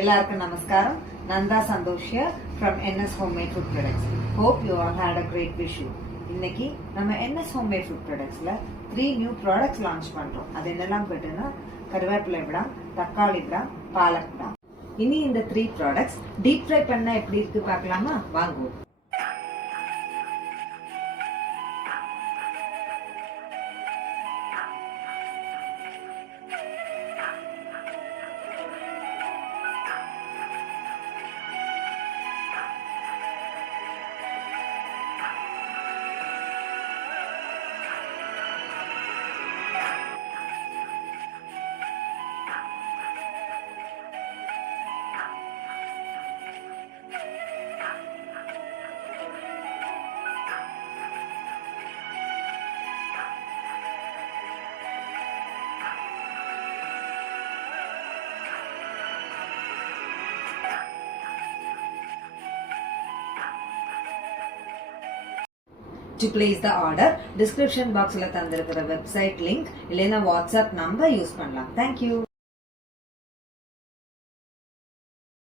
எல்லாருக்கும் நமஸ்காரம். நந்தா Santhosh here from NS Homemade Food Products. Hope you all had a great Vishu. இன்னைக்கு நம்ம NS Homemade Food Productsல 3 new products launch பண்றோம். அது என்னெல்லாம் கேட்டீங்கன்னா கருவேப்பிலை விடாம், தக்காளி விடாம், பாலக் விடாம். இனி இந்த 3 products டீப் ஃப்ரை பண்ணா எப்படி இருக்கு பார்க்கலாமா? வாங்குவோம். To place the order, description box la தந்திருக்கிற website link இல்லைனா WhatsApp number யூஸ் பண்ணலாம். Thank you.